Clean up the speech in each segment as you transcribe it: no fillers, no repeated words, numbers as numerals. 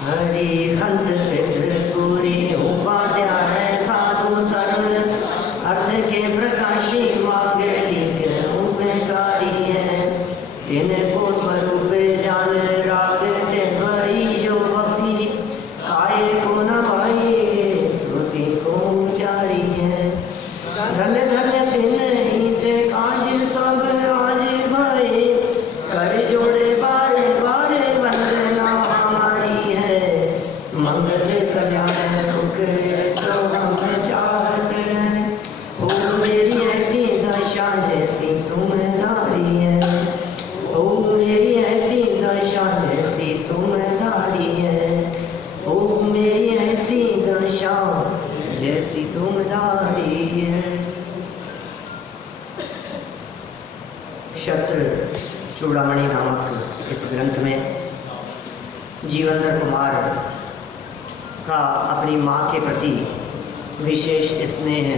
हरिहंत सिद्ध सूर्य उपाध्याय साधु सरल अर्थ के प्रकाशी मार्गलिक उपकारी है। तिनको स्वरूप जान राग ते भई जो भक्ति काय को नवाई श्रुति को उचारी है। धन धन तिन हित काज सब आज भय कर जोड़े बारे बारे वंदना हमारी है। मंगल कल्याण सुख सो हम चाहते हैं। ओ मेरी ऐसी दशा जैसी तुम धारी है। ओ मेरी ऐसी दशा जैसी तुम धारी है। ओ मेरी ऐसी दशा जैसी तुम धारी है। क्षत्र चूड़ामणि नामक इस ग्रंथ में जीवेंद्र कुमार का अपनी माँ के प्रति विशेष स्नेह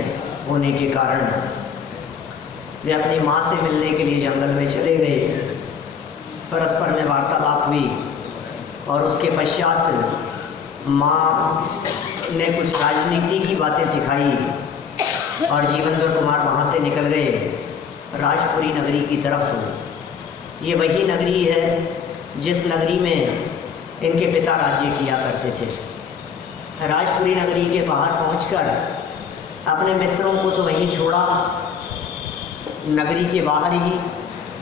होने के कारण वे अपनी माँ से मिलने के लिए जंगल में चले गए। परस्पर में वार्तालाप हुई और उसके पश्चात माँ ने कुछ राजनीति की बातें सिखाई और जीवेंद्र कुमार वहाँ से निकल गए राजपुरी नगरी की तरफ। ये वही नगरी है जिस नगरी में इनके पिता राज्य किया करते थे। राजपुरी नगरी के बाहर पहुंचकर अपने मित्रों को तो वहीं छोड़ा नगरी के बाहर ही,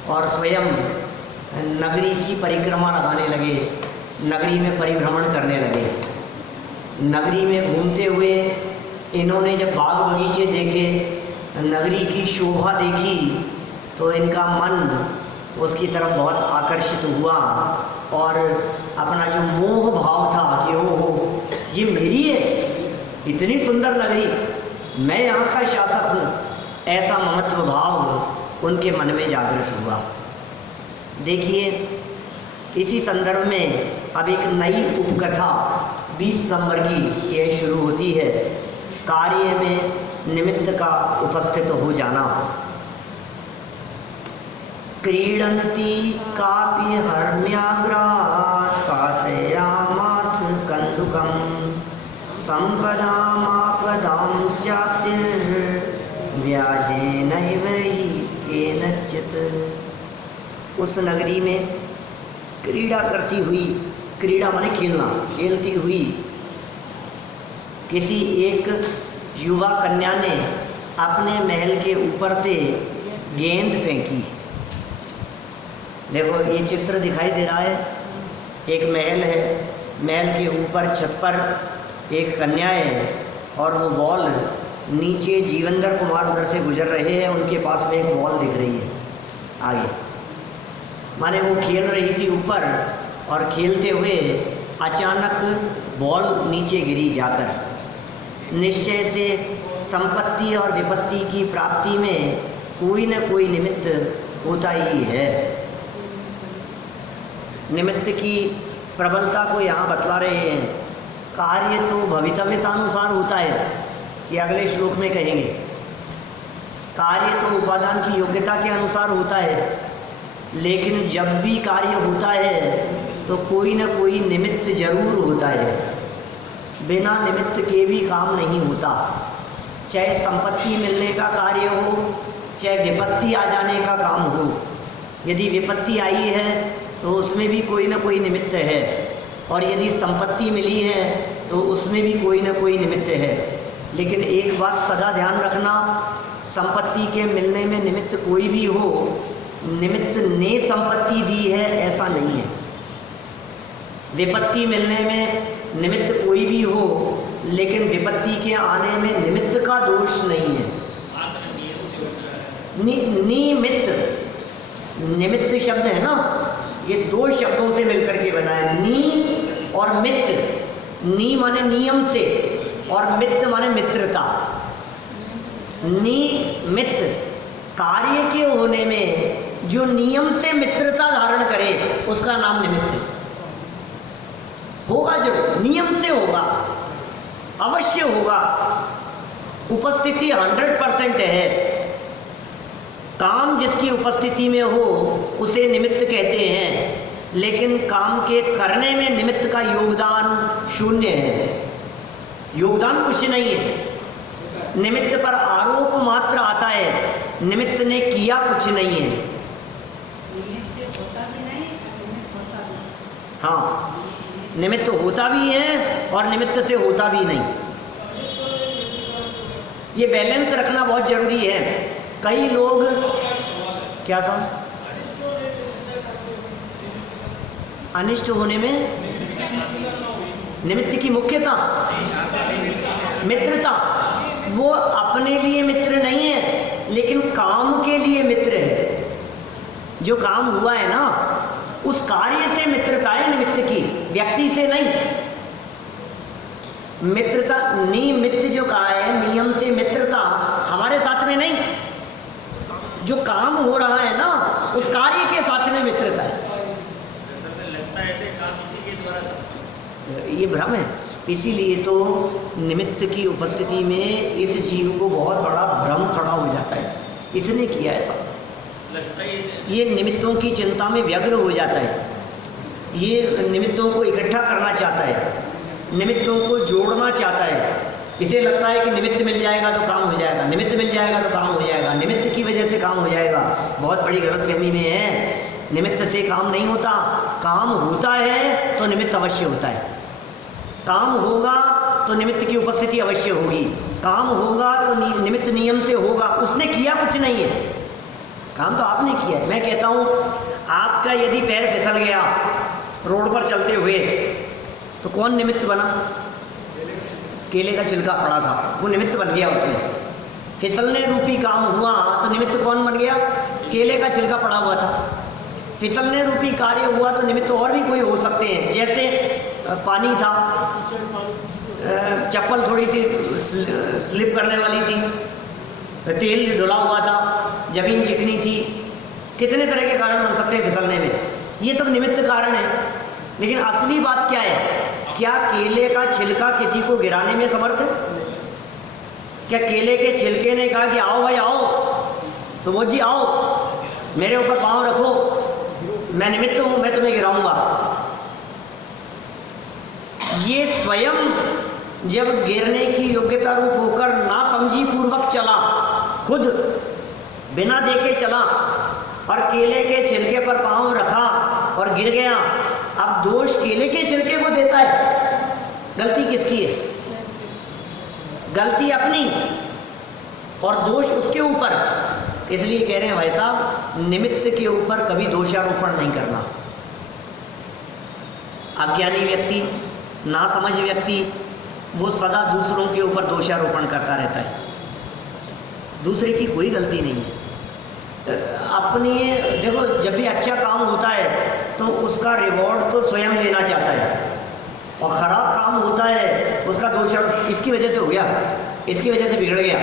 और स्वयं नगरी की परिक्रमा लगाने लगे, नगरी में परिभ्रमण करने लगे। नगरी में घूमते हुए इन्होंने जब बाग बगीचे देखे, नगरी की शोभा देखी, तो इनका मन उसकी तरफ बहुत आकर्षित हुआ और अपना जो मोह भाव था कि ओहो ये मेरी है, इतनी सुंदर नगरी, मैं यहाँ का शासक हूँ, ऐसा ममत्व भाव उनके मन में जागृत हुआ। देखिए इसी संदर्भ में अब एक नई उपकथा 20 नंबर की यह शुरू होती है। कार्य में निमित्त का उपस्थित हो जाना। क्रीडन्ति कापि हर्म्याग्रा पातयामास कन्दुकं संपदामापदां व्याजेनैव हि केनचित्। उस नगरी में क्रीड़ा करती हुई, क्रीड़ा माने खेलना, खेलती हुई किसी एक युवा कन्या ने अपने महल के ऊपर से गेंद फेंकी। देखो ये चित्र दिखाई दे रहा है, एक महल है, महल के ऊपर छत पर एक कन्या है और वो बॉल नीचे जीवेंद्र कुमार उधर से गुजर रहे हैं, उनके पास में एक बॉल दिख रही है आगे, माने वो खेल रही थी ऊपर और खेलते हुए अचानक बॉल नीचे गिरी जाकर। निश्चय से संपत्ति और विपत्ति की प्राप्ति में कोई न कोई निमित्त होता ही है। निमित्त की प्रबलता को यहाँ बतला रहे हैं। कार्य तो भवितव्यतानुसार होता है, ये अगले श्लोक में कहेंगे। कार्य तो उपादान की योग्यता के अनुसार होता है, लेकिन जब भी कार्य होता है तो कोई न कोई निमित्त जरूर होता है। बिना निमित्त के भी काम नहीं होता। चाहे संपत्ति मिलने का कार्य हो, चाहे विपत्ति आ जाने का काम हो। यदि विपत्ति आई है तो उसमें भी कोई न कोई निमित्त है, और यदि संपत्ति मिली है तो उसमें भी कोई न कोई निमित्त है। लेकिन एक बात सदा ध्यान रखना, संपत्ति के मिलने में निमित्त कोई भी हो, निमित्त ने संपत्ति दी है ऐसा नहीं है। विपत्ति मिलने में निमित्त कोई भी हो, लेकिन विपत्ति के आने में निमित्त का दोष नहीं है। निमित्त, निमित्त शब्द है ना, ये दो शब्दों से मिलकर के बना है, नी और मित्र। नी माने नियम से और मित्र माने मित्रता। निमित्त कार्य के होने में जो नियम से मित्रता धारण करे उसका नाम निमित्त होगा। जरूर नियम से होगा, अवश्य होगा, उपस्थिति 100% है। काम जिसकी उपस्थिति में हो उसे निमित्त कहते हैं। लेकिन काम के करने में निमित्त का योगदान शून्य है। योगदान कुछ नहीं है, निमित्त पर आरोप मात्र आता है, निमित्त ने किया कुछ नहीं है। हाँ, निमित्त होता भी है और निमित्त से होता भी नहीं। ये बैलेंस रखना बहुत जरूरी है। कई लोग क्या समझ, अनिष्ट होने में निमित्त की मुख्यता मित्रता, वो अपने लिए मित्र नहीं है लेकिन काम के लिए मित्र है। जो काम हुआ है ना, उस कार्य से मित्रता है निमित्त की, व्यक्ति से नहीं। मित्रता निमित्त जो कहा है, नियम से मित्रता हमारे साथ में नहीं, जो काम हो रहा है ना उस कार्य के साथ में मित्रता है। लगता है ऐसे काम इसी के द्वारा, ये भ्रम है। इसीलिए तो निमित्त की उपस्थिति में इस जीव को बहुत बड़ा भ्रम खड़ा हो जाता है, इसने किया ऐसा। ये निमित्तों की चिंता में व्यग्र हो जाता है, ये निमित्तों को इकट्ठा करना चाहता है, निमित्तों को जोड़ना चाहता है। इसे लगता है कि निमित्त मिल जाएगा तो काम हो जाएगा, निमित्त मिल जाएगा तो काम हो जाएगा, निमित्त की वजह से काम हो जाएगा। बहुत बड़ी गलतफहमी में है। निमित्त से काम नहीं होता, काम होता है तो निमित्त अवश्य होता है। काम होगा तो निमित्त की उपस्थिति अवश्य होगी, काम होगा तो निमित्त नियम से होगा। उसने किया कुछ नहीं है, काम तो आपने किया है। मैं कहता हूँ, आपका यदि पैर फिसल गया रोड पर चलते हुए तो कौन निमित्त बना? केले का छिलका पड़ा था, वो निमित्त बन गया। उसमें फिसलने रूपी काम हुआ तो निमित्त कौन बन गया? केले का छिलका पड़ा हुआ था। फिसलने रूपी कार्य हुआ तो निमित्त और भी कोई हो सकते हैं, जैसे पानी था, चप्पल थोड़ी सी स्लिप करने वाली थी, तेल डुला हुआ था, जमीन चिकनी थी, कितने तरह के कारण बन सकते हैं फिसलने में। ये सब निमित्त कारण है। लेकिन असली बात क्या है? क्या केले का छिलका किसी को गिराने में समर्थ है? क्या केले के छिलके ने कहा कि आओ भाई आओ, सुबोध जी आओ, मेरे ऊपर पाँव रखो, मैं निमित्त हूं, मैं तुम्हें गिराऊंगा? ये स्वयं जब गिरने की योग्यता रूप होकर ना समझी पूर्वक चला, खुद बिना देखे चला और केले के छिलके पर पाँव रखा और गिर गया, अब दोष केले के छिलके को देता है। गलती किसकी है? गलती अपनी और दोष उसके ऊपर। इसलिए कह रहे हैं भाई साहब, निमित्त के ऊपर कभी दोषारोपण नहीं करना। अज्ञानी व्यक्ति, नासमझ व्यक्ति, वो सदा दूसरों के ऊपर दोषारोपण करता रहता है। दूसरे की कोई गलती नहीं है। अपनी देखो, जब भी अच्छा काम होता है तो उसका रिवॉर्ड तो स्वयं लेना चाहता है, और ख़राब काम होता है उसका दोष इसकी वजह से हो गया, इसकी वजह से बिगड़ गया,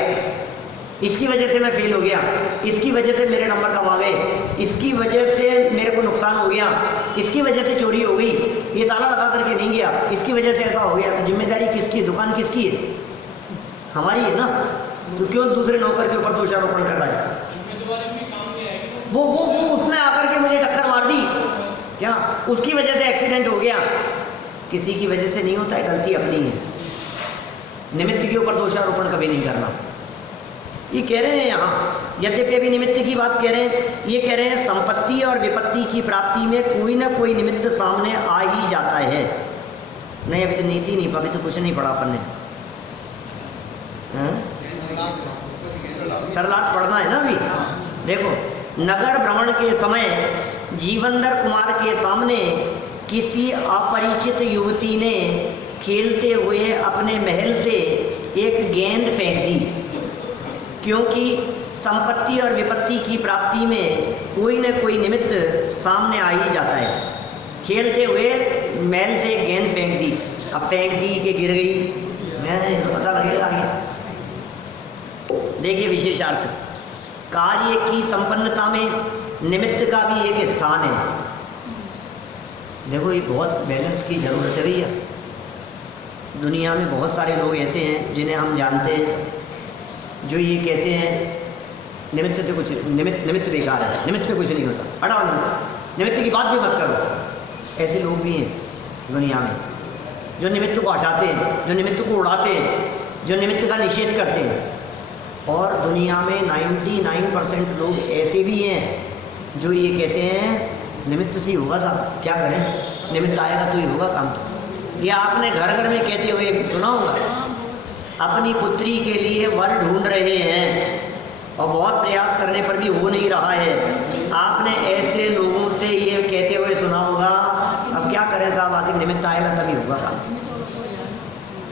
इसकी वजह से मैं फेल हो गया, इसकी वजह से मेरे नंबर कम आ गए, इसकी वजह से मेरे को नुकसान हो गया, इसकी वजह से चोरी हो गई, ये ताला लगा करके नहीं गया, इसकी वजह से ऐसा हो गया। तो जिम्मेदारी किसकी है? दुकान किसकी है? हमारी है ना। तो क्यों दूसरे नौकर के ऊपर दोषारोपण कर रहा है? वो उसने आकर के मुझे टक्कर मार दी, क्या उसकी वजह से एक्सीडेंट हो गया? किसी की वजह से नहीं होता है, गलती अपनी है। निमित्त के ऊपर दोषारोपण कभी नहीं करना। ये कह रहे हैं यहाँ, यद्यपि अभी निमित्त की बात कह रहे हैं, ये कह रहे हैं संपत्ति और विपत्ति की प्राप्ति में कोई ना कोई निमित्त सामने आ ही जाता है। नहीं, अभी तो नीति नहीं, अभी तो कुछ नहीं पढ़ा अपन ने। सरलाट पढ़ना है ना अभी। देखो, नगर भ्रमण के समय जीवनधर कुमार के सामने किसी अपरिचित युवती ने खेलते हुए अपने महल से एक गेंद फेंक दी, क्योंकि संपत्ति और विपत्ति की प्राप्ति में कोई न कोई निमित्त सामने आ ही जाता है। खेलते हुए महल से एक गेंद फेंक दी, अब फेंक दी कि गिर गई, मैंने तो पता लगेगा आगे। देखिए विशेषार्थ, कार्य की संपन्नता में निमित्त का भी एक स्थान है। देखो, ये बहुत बैलेंस की जरूरत है भैया। दुनिया में बहुत सारे लोग ऐसे हैं जिन्हें हम जानते हैं, जो ये कहते हैं निमित्त से कुछ, निमित्त बेकार है, निमित्त से कुछ नहीं होता, हटाओ निमित्त की बात भी मत करो। ऐसे लोग भी हैं दुनिया में जो निमित्त को हटाते हैं, जो निमित्त को उड़ाते हैं, जो निमित्त का निषेध करते हैं। और दुनिया में 99% लोग ऐसे भी हैं जो ये कहते हैं निमित्त से ही होगा साहब, क्या करें, निमित्त आएगा तो ही होगा काम। तो ये आपने घर घर में कहते हुए सुना होगा, अपनी पुत्री के लिए वर ढूंढ रहे हैं और बहुत प्रयास करने पर भी हो नहीं रहा है। आपने ऐसे लोगों से ये कहते हुए सुना होगा, अब क्या करें साहब, आखिर निमित्त आएगा तभी होगा काम,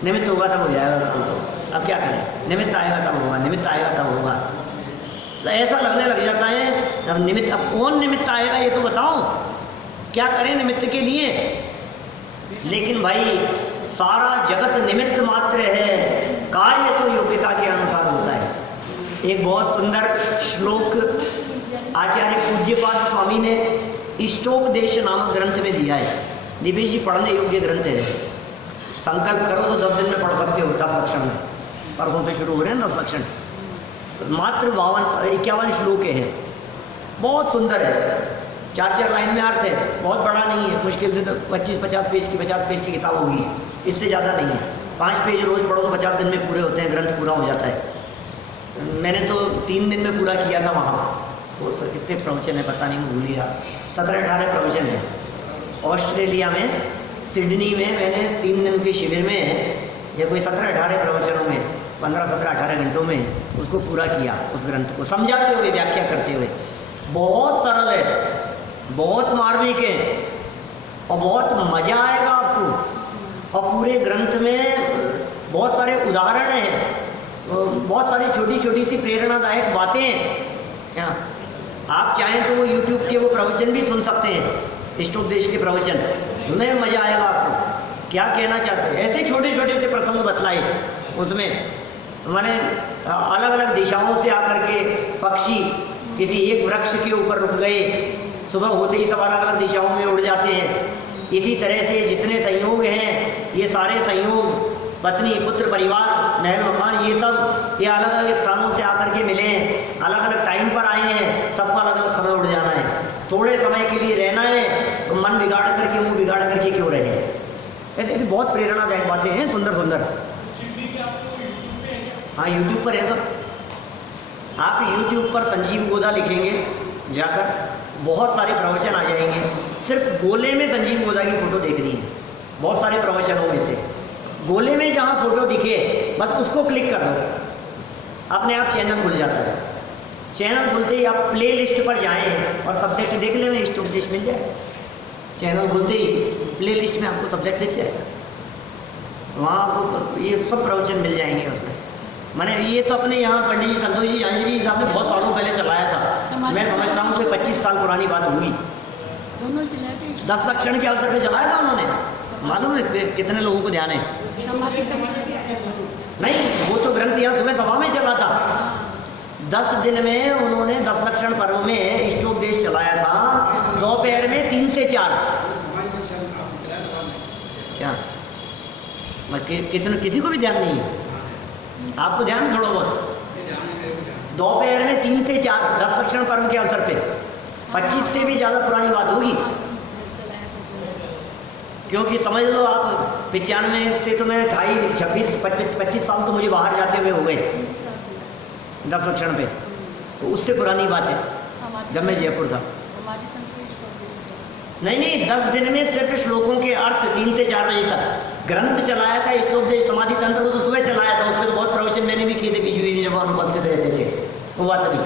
निमित्त होगा तब हो जाएगा काम। तो अब क्या करें, निमित्त आएगा तब होगा, निमित्त आएगा तब होगा। तो ऐसा लगने लग जाता है। अब निमित्त, अब कौन निमित्त आएगा ये तो बताओ, क्या करें निमित्त के लिए। लेकिन भाई सारा जगत निमित्त मात्र है, कार्य तो योग्यता के अनुसार होता है। एक बहुत सुंदर श्लोक आचार्य पूज्यपाद स्वामी ने इष्टोपदेश नामक ग्रंथ में दिया है। दिव्य जी पढ़ने योग्य ग्रंथ है, संकल्प करो तो 10 दिन में पढ़ सकते हो, 10 लक्षण में। परसों से शुरू हो रहे हैं 10 लक्षण, मात्र 51 श्लोक हैं, बहुत सुंदर है, 4-4 लाइन में अर्थ है, बहुत बड़ा नहीं है, मुश्किल से तो 50 पेज की किताब होगी, इससे ज़्यादा नहीं है। 5 पेज रोज़ पढ़ो तो 50 दिन में पूरे होते हैं, ग्रंथ पूरा हो जाता है। मैंने तो 3 दिन में पूरा किया था वहाँ। तो कितने प्रवचन है पता नहीं, भूल गया, 17-18 प्रवचन है। ऑस्ट्रेलिया में सिडनी में मैंने 3 दिन के शिविर में या कोई 17-18 प्रवचनों में 15-17-18 घंटों में उसको पूरा किया, उस ग्रंथ को समझाते हुए, व्याख्या करते हुए। बहुत सरल है, बहुत मार्मिक है और बहुत मज़ा आएगा आपको। और पूरे ग्रंथ में बहुत सारे उदाहरण हैं, बहुत सारी छोटी छोटी सी प्रेरणादायक बातें हैं। क्या आप चाहें तो वो यूट्यूब के वो प्रवचन भी सुन सकते हैं, इष्टोपदेश के प्रवचन, उनमें मज़ा आएगा आपको। क्या कहना चाहते हैं, ऐसे छोटे छोटे से प्रसंग बतलाए उसमें। मैंने अलग अलग दिशाओं से आकर के पक्षी किसी एक वृक्ष के ऊपर रुक गए, सुबह होते ही सब अलग अलग दिशाओं में उड़ जाते हैं। इसी तरह से जितने संयोग हैं, ये सारे संयोग, पत्नी पुत्र परिवार महल मकान, ये सब ये अलग अलग स्थानों से आकर के मिले हैं, अलग अलग टाइम पर आए हैं, सबको अलग अलग समय उड़ जाना है। थोड़े समय के लिए रहना है तो मन बिगाड़ करके, मुंह बिगाड़ करके क्यों रहे। ऐसे ऐसे बहुत प्रेरणादायक बातें हैं, सुंदर सुंदर। हाँ, यूट्यूब पर है सब। आप यूट्यूब पर संजीव गोदा लिखेंगे जाकर, बहुत सारे प्रवचन आ जाएंगे। सिर्फ गोले में संजीव गोदा की फ़ोटो देखनी है, बहुत सारे प्रवचनों में से गोले में जहाँ फ़ोटो दिखे बस उसको क्लिक कर दो, अपने आप चैनल खुल जाता है। चैनल खुलते ही आप प्ले लिस्ट पर जाएँ और सब्जेक्ट देख लें, इष्टोपदेश मिल जाए। चैनल खुलते ही प्ले लिस्ट में आपको सब्जेक्ट दिख जाएगा, वहाँ आपको ये सब प्रवचन मिल जाएंगे उसमें। मैंने ये तो अपने यहाँ पंडित जी संतोष जी जानी जी साहब ने बहुत सालों पहले चलाया था। मैं समझता हूँ कि 25 साल पुरानी बात हुई। 10 लक्षण के अवसर पे चलाया था उन्होंने। मालूम है कितने लोगों को ध्यान है? नहीं, वो तो ग्रंथ यहाँ सुबह सभा में चला था। 10 दिन में उन्होंने 10 लक्षण पर्व में इष्टोपदेश चलाया था, दोपहर में 3 से 4। क्या कितने, किसी को भी ध्यान नहीं है? आपको ध्यान थोड़ा बहुत? दोपहर में 3 से 4 10 लक्षण पर्व के अवसर पे। 25 से भी ज़्यादा पुरानी बात होगी, क्योंकि समझ लो आप 95 से तो मैं था ही, 25 साल तो मुझे बाहर जाते हुए हो गए 10 लक्षण पे, तो उससे पुरानी बात है जब मैं जयपुर था। नहीं, 10 दिन में सिर्फ श्लोकों के अर्थ 3 से 4 बजे तक ग्रंथ चलाया था। इष्टोपदेश समाधि तंत्र वो तो सुबह चलाया था, उसमें तो बहुत प्रवचन मैंने भी किए थे बीच बीच में जब अनुपस्थित रहते थे। वो बात नहीं,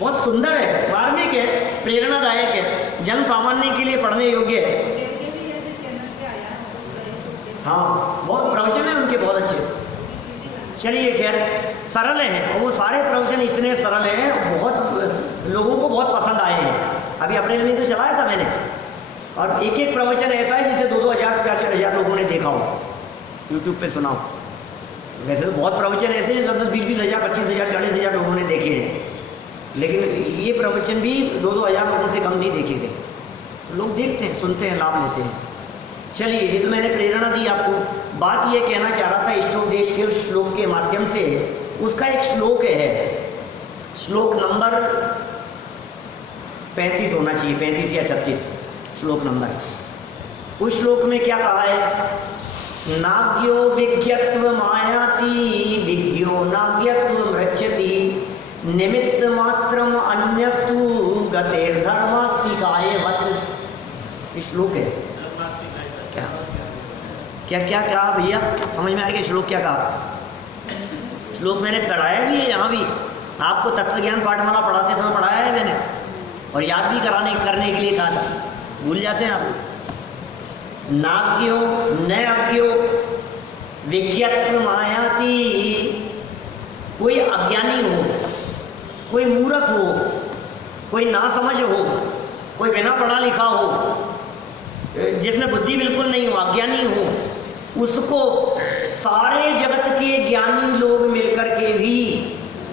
बहुत सुंदर है, मार्मिक है, प्रेरणादायक है, जन सामान्य के लिए पढ़ने योग्य है। हाँ, बहुत प्रवचन है उनके, बहुत अच्छे। चलिए खैर, सरल हैं और वो सारे प्रवचन इतने सरल हैं, बहुत लोगों को बहुत पसंद आए हैं। अभी अप्रैल में तो चलाया था मैंने, और एक एक प्रवचन ऐसा है जिसे 2-2 हज़ार 4-4 लोगों ने देखा हो, यूट्यूब पे सुना हो। वैसे तो बहुत प्रवचन ऐसे हैं 10-20 हज़ार 25 हज़ार 40 हज़ार लोगों ने देखे हैं, लेकिन ये प्रवचन भी 2-2 हज़ार लोगों से कम नहीं देखे गए। लोग देखते हैं, सुनते हैं, लाभ लेते हैं। चलिए, ये तो मैंने प्रेरणा दी आपको। बात ये कहना चाह रहा था इष्टोपदेश के उस श्लोक के माध्यम से। उसका एक श्लोक है, श्लोक नंबर 35 होना चाहिए, 35 या 36 श्लोक नंबर। उस श्लोक में क्या कहा है? नाज्ञो विज्ञत्व मायाति विज्ञो नाज्ञत्व मृच्छति निमित्त मात्रम अन्यस्तु गतेर्धर्मास्तिकायवत्। इस श्लोक है क्या क्या क्या कहा भैया? समझ में आएगा श्लोक क्या कहा? श्लोक मैंने पढ़ाया भी है, यहाँ भी आपको तत्वज्ञान पाठमाला पढ़ाते समय पढ़ाया है मैंने, और याद भी करने के लिए कहा था, भूल जाते हैं आप। नाज्ञो न अज्ञो विज्ञत्व मायाति। कोई अज्ञानी हो, कोई मूर्ख हो, कोई नासमझ हो, कोई बिना पढ़ा लिखा हो, जिसमें बुद्धि बिल्कुल नहीं हो, अज्ञानी हो, उसको सारे जगत के ज्ञानी लोग मिलकर के भी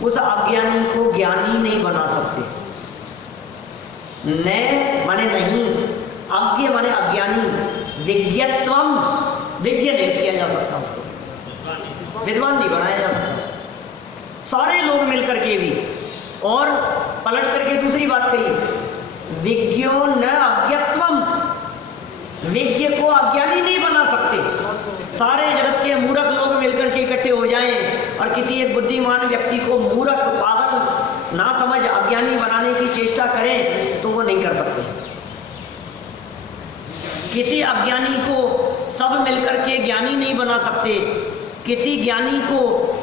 उस अज्ञानी को ज्ञानी नहीं बना सकते। न माने नहीं, अज्ञ माने अज्ञानी, विज्ञत्वम विज्ञ नहीं किया जा सकता, उसको विद्वान नहीं बनाया जा सकता सारे लोग मिलकर के भी। और पलट करके दूसरी बात कही, विज्ञो न अज्ञत्वम, विज्ञ को अज्ञानी नहीं बना सकते। सारे जगत के मूर्ख लोग मिलकर के इकट्ठे हो जाएं और किसी एक बुद्धिमान व्यक्ति को मूर्ख, पागल, ना समझ, अज्ञानी बनाने की चेष्टा करें तो वो नहीं कर सकते। किसी अज्ञानी को सब मिलकर के ज्ञानी नहीं बना सकते, किसी ज्ञानी को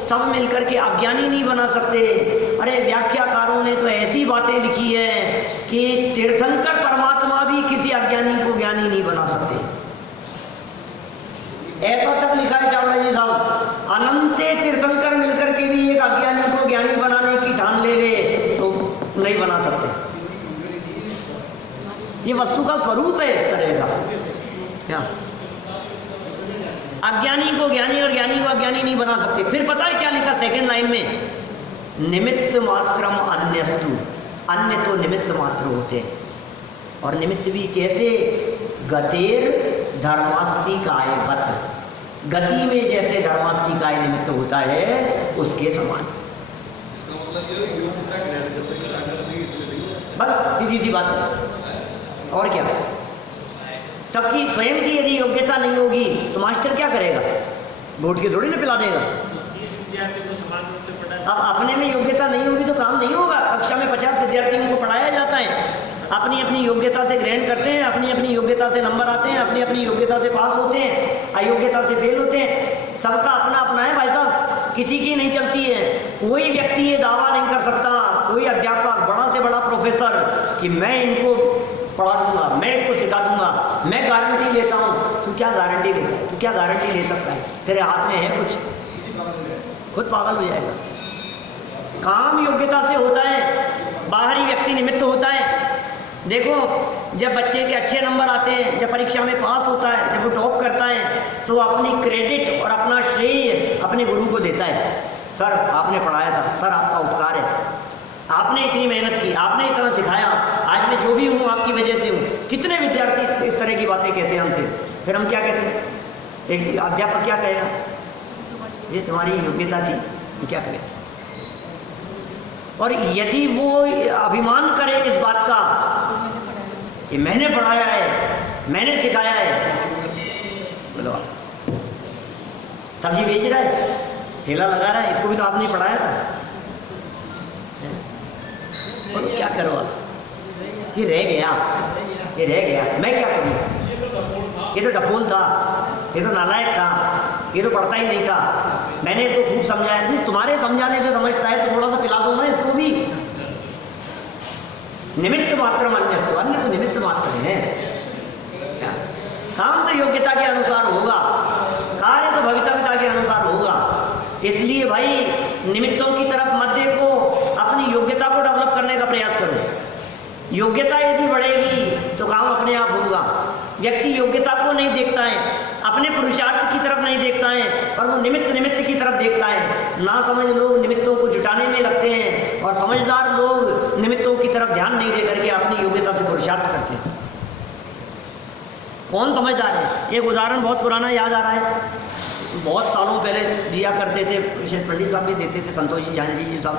सब मिलकर के अज्ञानी नहीं बना सकते। अरे व्याख्याकारों ने तो ऐसी बातें लिखी है कि तीर्थंकर परमात्मा भी किसी अज्ञानी को ज्ञानी नहीं बना सकते। ऐसा तक लिखा है चावड़ा जी साहब, अनंते तीर्थंकर मिलकर के भी एक अज्ञानी को ज्ञानी बनाने की ठान लेवे तो नहीं बना सकते। ये वस्तु का स्वरूप है इस तरह का। क्या अज्ञानी को ज्ञानी और ज्ञानी को अज्ञानी नहीं बना सकते। फिर पता है क्या लिखा सेकंड लाइन में? निमित्त मात्रम अन्यस्तु, अन्य तो निमित्त मात्र होते हैं। और निमित्त भी कैसे? गतेर धर्मास्तिकायवत्, गति में जैसे धर्मास्तिकाय निमित्त होता है उसके समान। इसका मतलब ये योग्यता ग्रहण करने की ताकत नहीं, इसलिए नहीं है। बस सीधी सी बात है। और क्या? सबकी स्वयं की यदि योग्यता नहीं होगी तो मास्टर क्या करेगा? घोट के थोड़ी ना पिला देगा। अब अपने में योग्यता नहीं होगी तो काम नहीं होगा। कक्षा में 50 विद्यार्थियों को पढ़ाया जाता है, अपनी अपनी योग्यता से ग्रहण करते हैं, अपनी अपनी योग्यता से नंबर आते हैं, अपनी अपनी योग्यता से पास होते हैं, अयोग्यता से फेल होते हैं। सबका अपना अपना है भाई साहब, किसी की नहीं चलती है। कोई व्यक्ति ये दावा नहीं कर सकता, कोई अध्यापक, बड़ा से बड़ा प्रोफेसर, कि मैं इनको पढ़ा दूंगा, मैं इसको सिखा दूंगा, मैं गारंटी लेता हूँ। तू क्या गारंटी लेता है? तू क्या गारंटी ले सकता है? तेरे हाथ में है कुछ? खुद पागल हो जाएगा। काम योग्यता से होता है, बाहरी व्यक्ति निमित्त होता है। देखो, जब बच्चे के अच्छे नंबर आते हैं, जब परीक्षा में पास होता है, जब वो टॉप करता है, तो अपनी क्रेडिट और अपना श्रेय अपने गुरु को देता है। सर आपने पढ़ाया था, सर आपका उपकार है, आपने इतनी मेहनत की, आपने इतना सिखाया, आज मैं जो भी हूँ आपकी वजह से हूँ। कितने विद्यार्थी इस तरह की बातें कहते हैं हमसे। फिर हम क्या कहते हैं? एक अध्यापक क्या कहेगा? ये तुम्हारी योग्यता थी, क्या करें? और यदि वो अभिमान करे इस बात का कि मैंने पढ़ाया है, मैंने सिखाया है, बोलो सब्जी बेच रहा है, ठेला लगा रहा है, इसको भी तो आपने पढ़ाया था, और क्या करो आप? ये रह गया, ये रह गया, मैं क्या करूं? ये तो डफोल था, ये तो नालायक था, ये तो पढ़ता ही नहीं था, मैंने इसको खूब समझाया। नहीं, तुम्हारे समझाने से समझता है तो थोड़ा सा पिला दो ना इसको भी। निमित्त मात्र अन्यस्तु, अन्य तो निमित्त मात्र है। काम तो योग्यता के अनुसार होगा, कार्य तो भवितव्यता के अनुसार होगा। इसलिए भाई निमित्तों की तरफ मत देखो, अपनी योग्यता को डेवलप करने का प्रयास करो। योग्यता यदि बढ़ेगी तो काम अपने आप होगा। व्यक्ति योग्यता को नहीं देखता है, अपने पुरुषार्थ की तरफ नहीं देखता है, और वो निमित्त की तरफ देखता है। ना समझ लोग निमित्तों को जुटाने में लगते हैं, और समझदार लोग निमित्तों की तरफ ध्यान नहीं दे करके अपनी योग्यता से पुरुषार्थ करते हैं। कौन समझदार है? एक उदाहरण बहुत पुराना याद आ रहा है, बहुत सालों पहले दिया करते थे, पंडित साहब भी देते थे, संतोष जी साहब।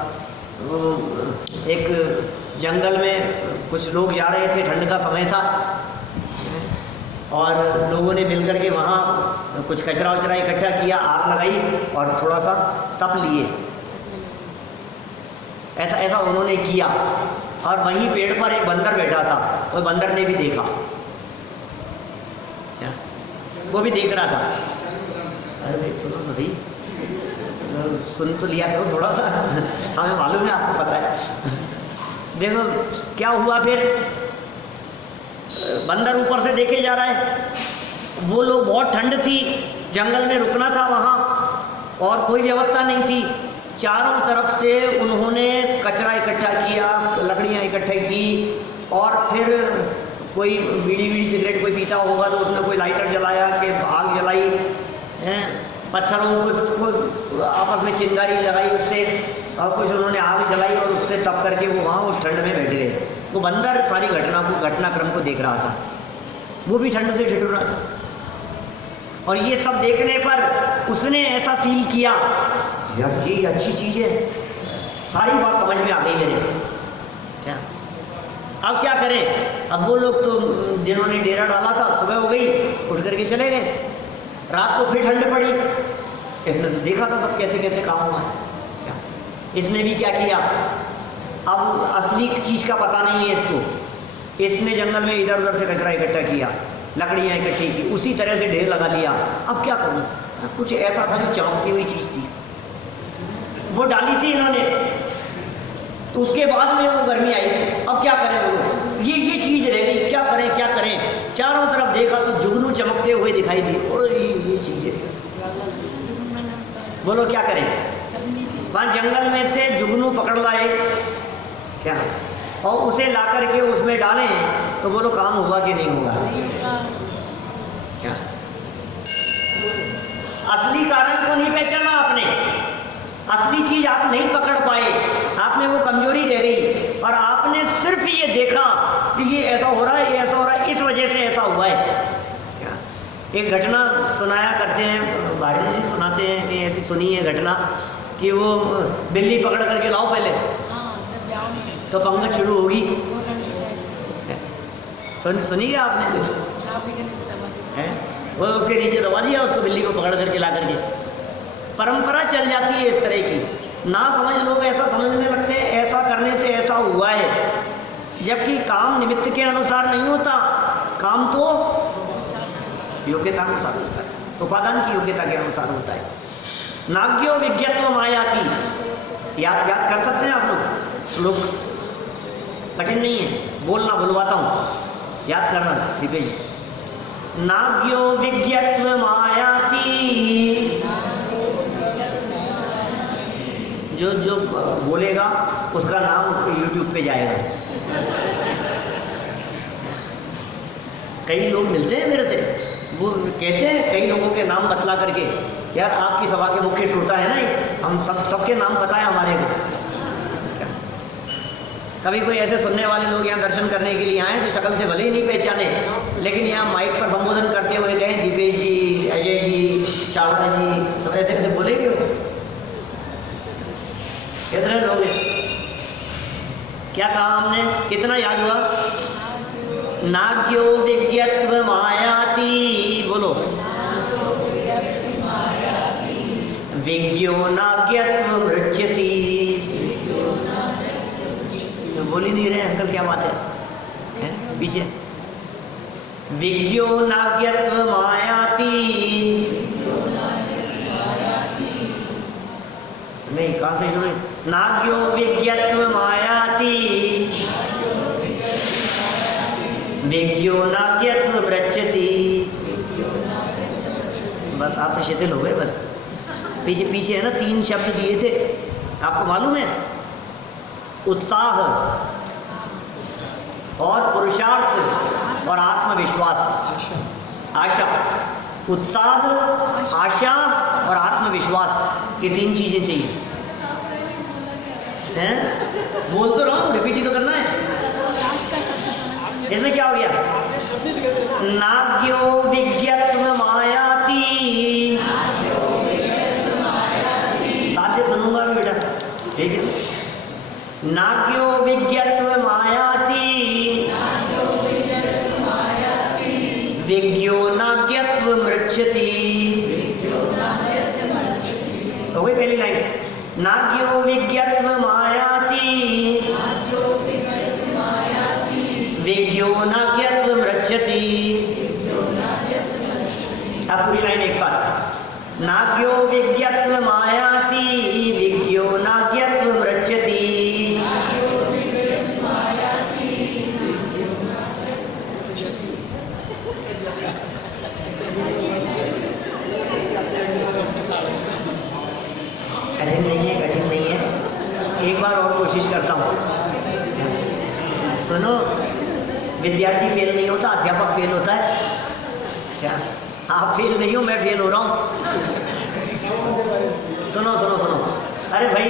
वो एक जंगल में कुछ लोग जा रहे थे, ठंड का समय था, और लोगों ने मिलकर के वहाँ कुछ कचरा वचरा इकट्ठा किया, आग लगाई और थोड़ा सा तप लिए। ऐसा ऐसा उन्होंने किया। और वहीं पेड़ पर एक बंदर बैठा था, वो बंदर ने भी देखा, वो भी देख रहा था। अरे भाई सुनो तो सही, सुन तो लिया करो थोड़ा सा, हमें मालूम है, आपको पता है। देखो क्या हुआ फिर, बंदर ऊपर से देखे जा रहा है। वो लोग, बहुत ठंड थी, जंगल में रुकना था वहाँ और कोई व्यवस्था नहीं थी। चारों तरफ से उन्होंने कचरा इकट्ठा किया, लकड़ियाँ इकट्ठा की, और फिर कोई बीड़ी सिगरेट कोई पीता होगा तो उसने कोई लाइटर जलाया कि आग जलाई, पत्थरों को आपस में चिंगारी लगाई उससे, और कुछ उन्होंने आग जलाई और उससे तप करके वो वहाँ उस ठंड में बैठ गए। वो बंदर सारी घटनाक्रम को देख रहा था, वो भी ठंड से ठिठुर रहा था। और ये सब देखने पर उसने ऐसा फील किया, यार ये अच्छी चीज़ है, सारी बात समझ में आ गई मेरे। क्या अब क्या करें? अब वो लोग तो जिन्होंने डेरा डाला था, सुबह हो गई, उठ करके चले गए। रात को फिर ठंड पड़ी। इसने तो देखा था सब कैसे कैसे काम हुआ है। क्या इसने भी क्या किया? अब असली चीज़ का पता नहीं है इसको। इसने जंगल में इधर उधर से कचरा इकट्ठा किया, लकड़ियाँ इकट्ठी की, उसी तरह से ढेर लगा लिया। अब क्या करूँ? कुछ ऐसा था जो चमकती हुई चीज़ थी, वो डाली थी इन्होंने, तो उसके बाद में वो गर्मी आई थी। अब क्या करें लोग? ये चीज़ रह गई, क्या करें क्या करें? चारों तरफ देखा तो जुगनू चमकते हुए दिखाई दी। और ये चीज़ है, बोलो क्या करें? वहाँ जंगल में से जुगनू पकड़ लाए क्या, और उसे ला करके उसमें डालें तो बोलो काम होगा कि नहीं होगा? क्या असली कारण को नहीं पहचाना आपने, असली चीज आप नहीं पकड़ पाए, आपने वो कमजोरी रह गई, और आपने सिर्फ ये देखा कि ये ऐसा हो रहा है, ये ऐसा हो रहा है, इस वजह से ऐसा हुआ है। क्या एक घटना सुनाया करते हैं, भाई जी सुनाते हैं कि ऐसी सुनी है घटना कि वो बिल्ली पकड़ करके लाओ पहले तो पंगत शुरू होगी। सुनी क्या आपने? वो उसके नीचे दबा दिया उसको, बिल्ली को पकड़ करके ला करके। परंपरा चल जाती है इस तरह की, ना समझ लोग ऐसा समझने लगते हैं ऐसा करने से ऐसा हुआ है, जबकि काम निमित्त के अनुसार नहीं होता, काम तो योग्यता के अनुसार होता है, उपादान की योग्यता के अनुसार होता है। नाग्यो विज्ञत्व मायाति, याद कर सकते हैं आप लोग श्लोक? कठिन नहीं है, बोलना बुलवाता हूँ, याद करना दीपेश। नाग्यो विज्ञत्व मायाति, जो बोलेगा उसका नाम YouTube पे जाएगा। कई लोग मिलते हैं मेरे से, वो कहते हैं कई लोगों के नाम बतला करके, यार आपकी सभा के मुख्य श्रोता है ना, हम सबके नाम पता है हमारे को। कभी कोई ऐसे सुनने वाले लोग यहाँ दर्शन करने के लिए आए जो शक्ल से भले ही नहीं पहचाने, लेकिन यहाँ माइक पर संबोधन करते हुए गए दीपेश जी, अजय जी, चावड़ा जी, सब ऐसे ऐसे बोलेंगे। कितने लोग क्या कहा हमने, कितना याद हुआ? नाग्यो विज्ञत्व मायाति, बोलो विज्ञो नाग्यत्व मृच्छति। बोल ही नहीं रहे अंकल, क्या बात है पीछे? विज्ञो नाग्यत्व मायाति, नहीं कहाँ से जुड़े? नाग्यो विज्ञत्व मायाति, विज्ञो नाग्यत्व मृच्छति। बस आप तो शिथिल हो गए। बस पीछे है ना, 3 शब्द दिए थे, आपको मालूम है? उत्साह और पुरुषार्थ और आत्मविश्वास। आशा, उत्साह, आशा और आत्मविश्वास, ये 3 चीजें चाहिए। हैं? बोल तो रहा हूँ, रिपीट ही तो करना है। इसमें क्या हो गया? नाग्यो विज्ञत्व मायाति, साध्य सुनूंगा मैं बेटा, ठीक है? नाग्यो विज्ञत्व मायाति, विज्ञो मृच्छति। हो गई पहली लाइन। नाज्ञो विज्ञत्व मायाति विज्ञो नाज्ञत्व मृच्छति। अब पूरी लाइन एक साथ। नाज्ञो विज्ञत्व मायाति विज्ञो नाज्ञत्व मृच्छति। कठिन नहीं है, कठिन नहीं है। एक बार और कोशिश करता हूँ। सुनो, विद्यार्थी फेल नहीं होता, अध्यापक फेल होता है। क्या आप फेल नहीं हो, मैं फेल हो रहा हूँ। सुनो सुनो सुनो, अरे भाई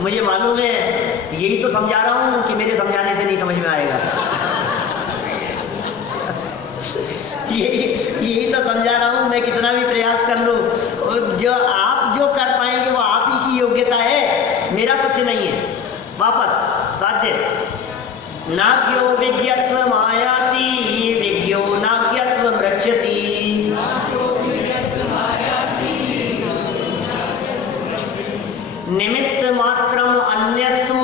मुझे मालूम है, यही तो समझा रहा हूँ कि मेरे समझाने से नहीं समझ में आएगा। यही तो समझा रहा हूँ, मैं कितना भी प्रयास कर लूँ, जो आप जो कर पाएंगे वो आप ही की योग्यता है, मेरा कुछ नहीं है। वापस साध्य। नाज्ञो विज्ञत्व मायाति विज्ञो नाज्ञत्व मृच्छति। निमित्त मात्रम अन्यस्तु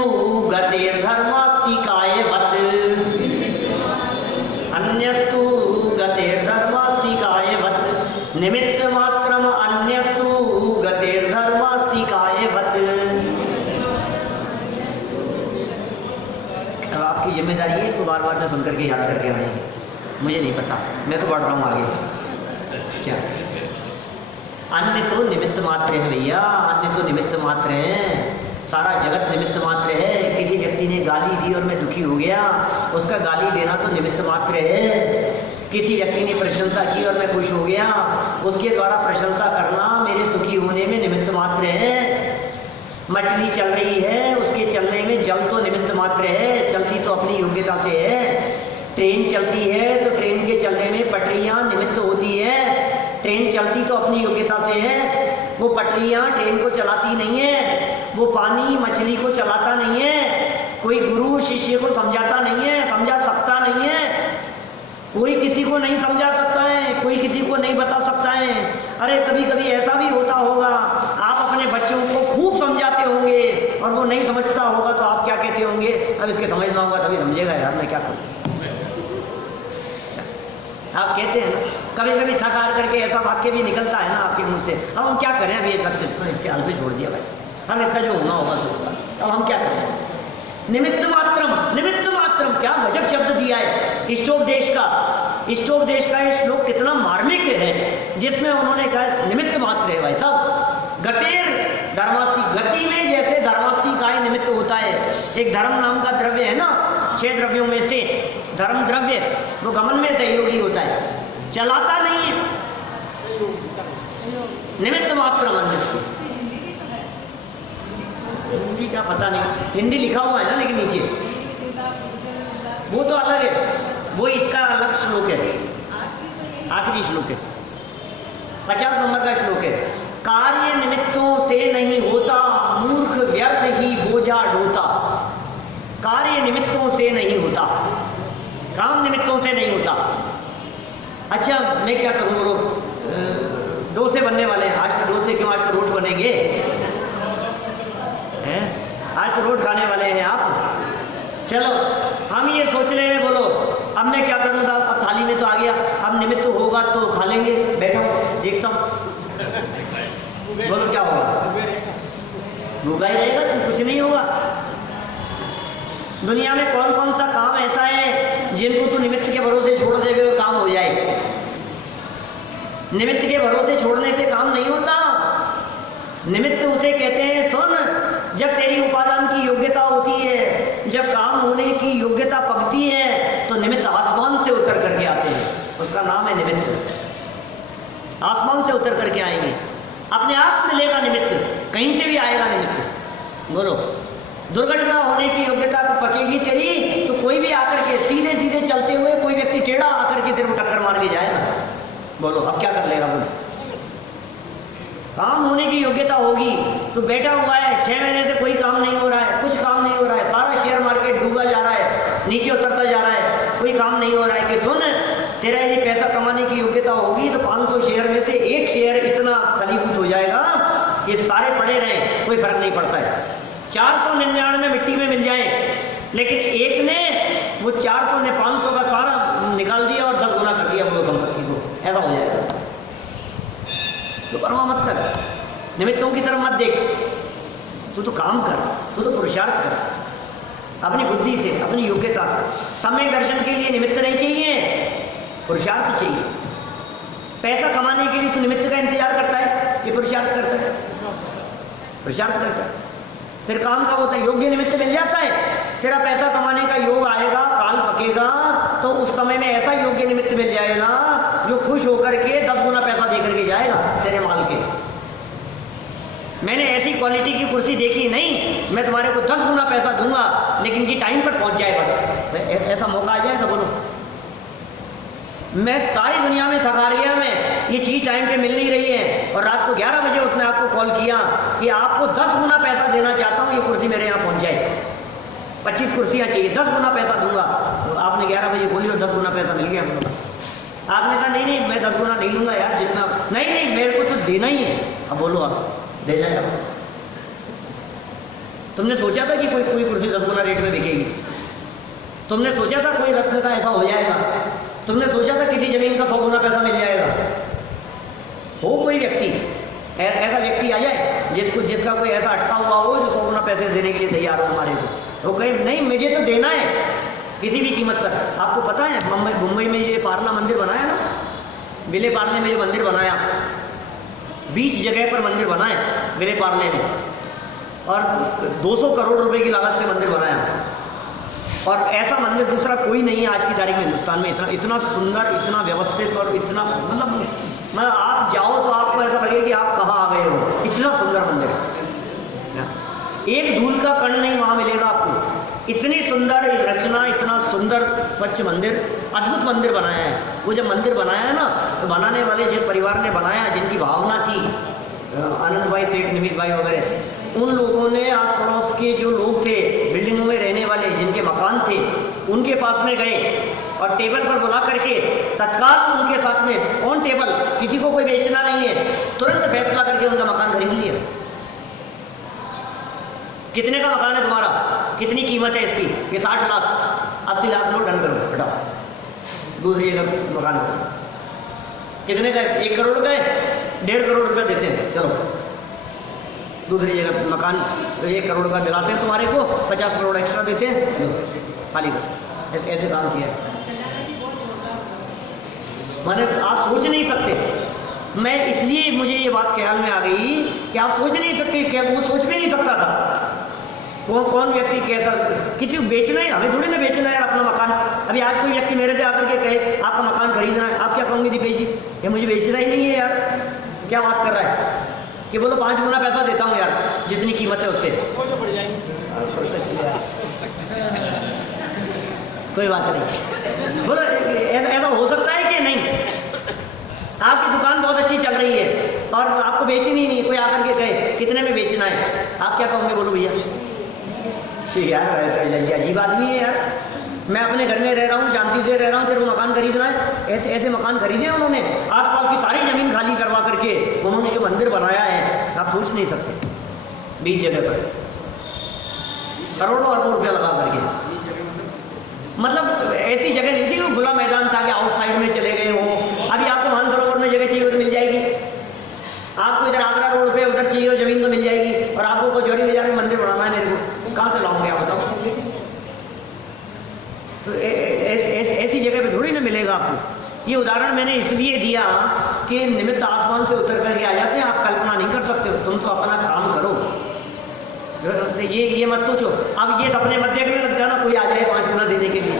गतिर्धर्मास्ति कायवत्। अन्यस्तु गतिर्धर्मास्ति कायवत्। निमित्त मात्रम अन्यस्तु गतिर्धर्मास्ति कायवत्। अब आपकी जिम्मेदारी है इसको बार बार में सुन करके याद करके आने। मुझे नहीं पता, मैं तो बढ़ रहा हूँ आगे। क्या अन्य तो निमित्त मात्र है भैया, अन्य तो निमित्त मात्र है। सारा जगत निमित्त मात्र है। किसी व्यक्ति ने गाली दी और मैं दुखी हो गया, उसका गाली देना तो निमित्त मात्र है। किसी व्यक्ति ने प्रशंसा की और मैं खुश हो गया, उसके द्वारा प्रशंसा करना मेरे सुखी होने में निमित्त मात्र है। मछली चल रही है, उसके चलने में जल तो निमित्त मात्र है, चलती तो अपनी योग्यता से है। ट्रेन चलती है तो ट्रेन के चलने में पटरियाँ निमित्त होती है। ट्रेन चलती तो अपनी योग्यता से है, वो पटरियाँ ट्रेन को चलाती नहीं है, वो पानी मछली को चलाता नहीं है, कोई गुरु शिष्य को समझाता नहीं है, समझा सकता नहीं है, कोई किसी को नहीं समझा सकता है, कोई किसी को नहीं बता सकता है। अरे कभी कभी ऐसा भी होता होगा, आप अपने बच्चों को खूब समझाते होंगे और वो नहीं समझता होगा तो आप क्या कहते होंगे, अब इसके समझना होगा तभी समझेगा, यार मैं क्या करूँ। आप कहते हैं ना, कभी कभी थक हार करके ऐसा वाक्य भी निकलता है ना आपके मुंह से, अब हम क्या करें, अभी इसके हाल पे छोड़ दिया बस, हम इसका जो होना होगा तो होगा, अब हम क्या करें। निमित्त मात्रम, निमित्त मात्रम, क्या गजब शब्द दिया है इष्टोपदेश का। इष्टोपदेश का ये श्लोक कितना मार्मिक है, जिसमें उन्होंने कहा निमित्त मात्र है भाई साहब। गतिर धर्मास्ति, गति में जैसे धर्मास्ति का ही निमित्त होता है। एक धर्म नाम का द्रव्य है ना, 6 द्रव्यों में से धर्म द्रव्य, वो गमन में सहयोगी होता है, चलाता नहीं है। निमित्त मात्र अन्य, हिंदी क्या पता नहीं, हिंदी लिखा हुआ है ना लेकिन नीचे, वो तो अलग है, वो इसका अलग श्लोक है, आखिरी श्लोक है, 50 नंबर का श्लोक है। कार्य निमित्तों से नहीं होता, मूर्ख व्यर्थ ही बोझा ढोता। कार्य निमित्तों से नहीं होता, काम निमित्तों से नहीं होता। अच्छा मैं क्या करूँ, बोलो डोसे बनने वाले हैं, आज तो डोसे क्यों, आज तो रोट बनेंगे हैं, आज तो रोट खाने वाले हैं आप। चलो हम ये सोच रहे हैं, बोलो अब मैं क्या करूँगा, अब थाली में तो आ गया, अब निमित्त होगा तो खा लेंगे, बैठा हूँ देखता हूँ, बोलो क्या होगा, भूखा ही रहेगा तो कुछ नहीं होगा। दुनिया में कौन कौन सा काम ऐसा है जिनको तू निमित्त के भरोसे छोड़ दे वो काम हो जाए। निमित्त के भरोसे छोड़ने से काम नहीं होता। निमित्त उसे कहते हैं, सुन, जब तेरी उपादान की योग्यता होती है, जब काम होने की योग्यता पकती है तो निमित्त आसमान से उतर करके आते हैं, उसका नाम है निमित्त। आसमान से उतर करके आएंगे, अपने आप मिलेगा निमित्त, कहीं से भी आएगा निमित्त। बोलो दुर्घटना होने की योग्यता पकेगी तेरी तो कोई भी आकर के सीधे सीधे चलते हुए कोई व्यक्ति टेढ़ा आकर के तेरे को टक्कर मार के जाएगा। बोलो अब क्या कर लेगा, बोलो। काम होने की योग्यता होगी तो बैठा हुआ है, 6 महीने से कोई काम नहीं हो रहा है, कुछ काम नहीं हो रहा है, सारा शेयर मार्केट डूबा जा रहा है, नीचे उतरता जा रहा है, कोई काम नहीं हो रहा है कि सुन तेरा यदि पैसा कमाने की योग्यता होगी तो 500 शेयर में से एक शेयर इतना फलीभूत हो जाएगा कि सारे पड़े रहें, कोई फर्क नहीं पड़ता है। 499 मिट्टी में मिल जाए, लेकिन एक ने वो 400 ने 500 का सारा निकाल दिया और 10 गुना कर दिया वो संपत्ति को, ऐसा हो जाएगा। तो परवाह मत कर, निमित्तों की तरफ मत देख, तू तो काम कर, तू तो पुरुषार्थ कर अपनी बुद्धि से, अपनी योग्यता से। सम्यक दर्शन के लिए निमित्त नहीं चाहिए, पुरुषार्थ चाहिए। पैसा कमाने के लिए तू निमित्त का इंतजार करता है कि पुरुषार्थ करता है? पुरुषार्थ करता है। फिर काम कब होता है? योग्य निमित्त मिल जाता है। तेरा पैसा कमाने का योग आएगा, काल पकेगा, तो उस समय में ऐसा योग्य निमित्त मिल जाएगा जो खुश होकर के 10 गुना पैसा दे करके जाएगा तेरे माल के। मैंने ऐसी क्वालिटी की कुर्सी देखी नहीं, मैं तुम्हारे को 10 गुना पैसा दूंगा लेकिन ये टाइम पर पहुंच जाए बस, ऐसा मौका आ जाएगा? बोलो। मैं सारी दुनिया में थका गया, मैं ये चीज़ टाइम पे मिल नहीं रही है, और रात को 11 बजे उसने आपको कॉल किया कि आपको 10 गुना पैसा देना चाहता हूँ, ये कुर्सी मेरे यहाँ पहुँच जाए, 25 कुर्सियाँ चाहिए, 10 गुना पैसा दूंगा। तो आपने 11 बजे बोली और 10 गुना पैसा मिल गया आपको। आपने कहा नहीं नहीं मैं 10 गुना नहीं लूँगा यार, जितना नहीं नहीं मेरे को तो देना ही है। अब बोलो आप दे जाए आप। तुमने सोचा था कि कोई कुर्सी 10 गुना रेट में बिकेगी? तुमने सोचा था कोई रत्न का ऐसा हो जाएगा? तुमने सोचा था किसी जमीन का 100 गुना पैसा मिल जाएगा? हो कोई व्यक्ति ऐसा व्यक्ति आ जाए जिसका कोई ऐसा अटका हुआ हो जो 100 गुना पैसे देने के लिए तैयार हो हमारे को, वो कहे नहीं मुझे तो देना है किसी भी कीमत पर। आपको पता है मुंबई में ये पार्ला मंदिर बनाया ना, विले पार्ले में जो मंदिर बनाया, 20 जगह पर मंदिर बनाए विले पार्ले में, और 200 करोड़ रुपए की लागत से मंदिर बनाया। और ऐसा मंदिर दूसरा कोई नहीं है आज की तारीख में हिंदुस्तान में, इतना सुंदर, इतना व्यवस्थित, और इतना मतलब आप जाओ तो आपको ऐसा लगे कि आप कहाँ आ गए हो, इतना सुंदर मंदिर है। एक धूल का कण नहीं वहाँ मिलेगा आपको, इतनी सुंदर रचना, इतना सुंदर स्वच्छ मंदिर, अद्भुत मंदिर बनाया है। वो जब मंदिर बनाया है ना, तो बनाने वाले जिस परिवार ने बनाया, जिनकी भावना थी, आनंद भाई सेठ, निमिष भाई वगैरह, उन लोगों ने आस पड़ोस के जो लोग थे, बिल्डिंगों में रहने वाले जिनके मकान थे, उनके पास में गए और टेबल पर बुला करके तत्काल उनके साथ में ऑन टेबल, किसी को कोई बेचना नहीं है, तुरंत फैसला करके उनका मकान खरीद लिया। कितने का मकान है तुम्हारा, कितनी कीमत है इसकी? ये 60 लाख, 80 लाख लो, डन करो, हटाओ, दूसरी जगह मकान कितने का? 1 करोड़ का है, 1.5 करोड़ रुपया देते हैं, चलो दूसरी जगह मकान 1 करोड़ का दिलाते हैं तुम्हारे को, 50 करोड़ एक्स्ट्रा देते हैं, खाली कर। ऐसे काम किया है। मैंने आप सोच नहीं सकते, मैं इसलिए मुझे ये बात ख्याल में आ गई कि आप सोच नहीं सकते, क्या वो सोच भी नहीं सकता था। कौन व्यक्ति कैसा, किसी को बेचना है, हमें थोड़ी ना बेचना है अपना मकान। अभी आज कोई व्यक्ति मेरे से आकर के कहे आपका मकान खरीदना है, आप क्या कहोगे दीपेश जी? ये मुझे बेचना ही नहीं है यार, क्या बात कर रहा है कि बोलो 5 गुना पैसा देता हूँ यार, जितनी कीमत है उससे। कोई बात नहीं, बोलो ऐसा हो सकता है कि नहीं? आपकी दुकान बहुत अच्छी चल रही है और आपको बेचनी नहीं है, कोई आकर के कहे कितने में बेचना है, आप क्या कहोगे? बोलो भैया यार अजीब आदमी है यार, मैं अपने घर में रह रहा हूँ, शांति से रह रहा हूँ, तेरे को मकान खरीदना है? ऐसे मकान खरीदे उन्होंने, आसपास की सारी जमीन खाली करवा करके उन्होंने जो मंदिर बनाया है, आप सोच नहीं सकते। 20 जगह पर करोड़ों अरबों रुपया लगा करके, मतलब ऐसी जगह नहीं थी, वो खुला मैदान था कि आउटसाइड में चले गए हो। अभी आपको मानसरोवर में जगह चाहिए तो मिल जाएगी, आपको इधर आगरा रोड पे उधर चाहिए हो जमीन तो मिल जाएगी, और आपको कचौरी बाजार में मंदिर बनाना है मेरे को, कहाँ से लाऊंगे आप बताओ? तो ऐसी जगह पे थोड़ी ना मिलेगा आपको। ये उदाहरण मैंने इसलिए दिया कि निमित्त आसमान से उतर करके आ जाते हैं, आप कल्पना नहीं कर सकते हो, तुम तो अपना काम करो। ये मत सोचो अब ये सपने मत देखने लग जाना कोई आ जाए 5 गुना देने के लिए।